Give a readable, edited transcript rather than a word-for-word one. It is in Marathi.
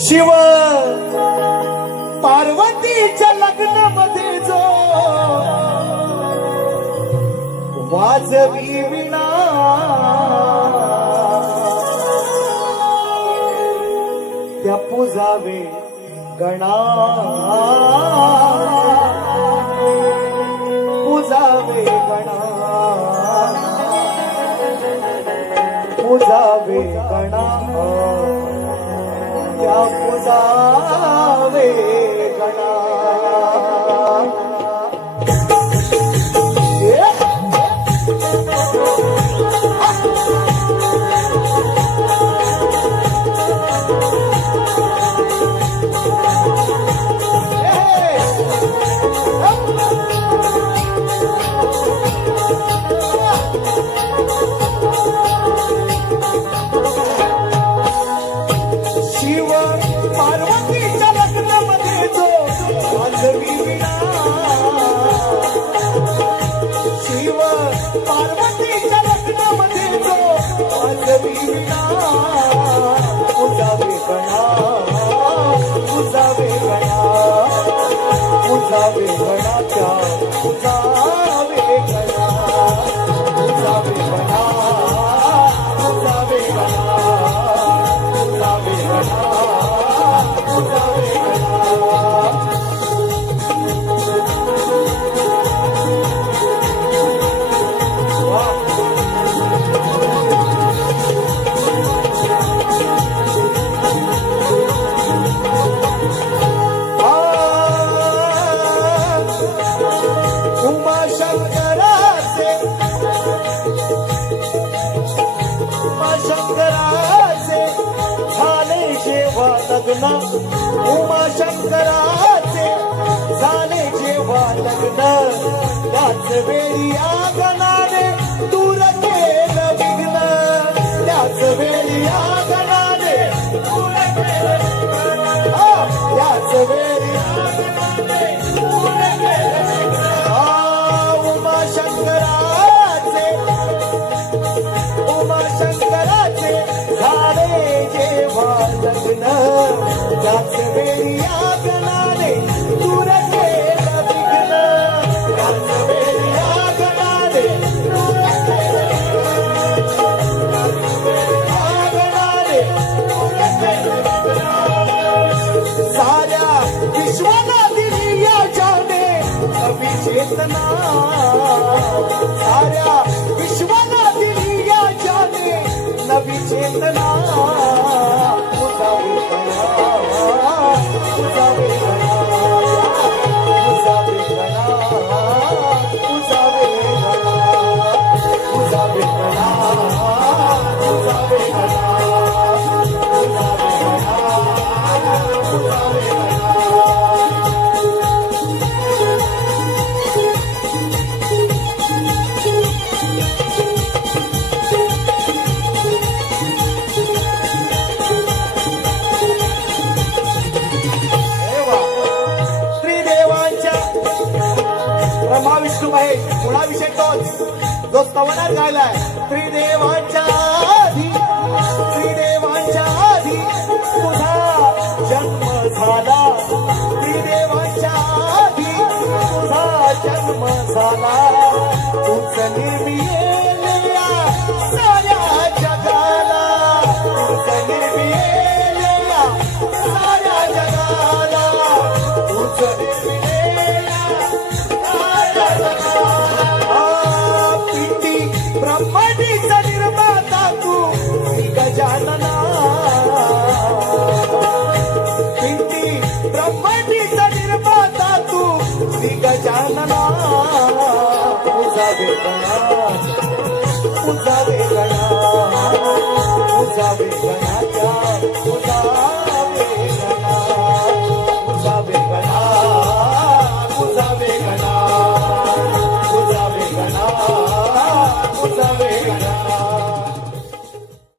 शिव पार्वतीच्या लग्नामध्ये जो वाजवी विणा त्या पूजावे गणा पूजावे गणा पूजावे गणा त्या पूजावे गणा शिव पार्वतीच्या लग्नामध्ये जो वाजवी विणा शिव पार्वतीच्या लग्नामध्ये जो वाजवी विणा पूजावे गणा पूजावे गणा पूजावे गणा त्या पूजावे गणा पूजावे गणा पूजावे गणा उमाशंकराचे झाले जेव्हा लग्न त्याच वेळी आगनाने दूर केलं विघ्न त्याच वेळी आगनाने दूर केलं त्याच वेळी दूर केलं उमाशंकराचे झाले जेव्हा लग्न त्याच वेळी आगनाने दूर केलं विघ्न त्याच वेळी आगनाने दूर आगनाने दूर केलं साऱ्या विश्वाला दिली या जाने नवी चेतना साऱ्या विश्वाला दिली या जाने नवी चेतना ब्रह्मा विष्णू महेश मुळाविषयी तोच जो स्तवनात गायलाय त्रिदेवांच्या आधी तुझा जन्म झाला त्रिदेवांच्या आधी तुझा जन्म झाला तूच निर्मिलेल्या साऱ्या जगाला तूच निर्मिलेल्या साऱ्या जगाला तूच ब्रह्मांडीचा निर्माता तू गजानना पिंटी ब्रह्मांडीचा निर्माता तू गजानना पूजावे गणा पूजा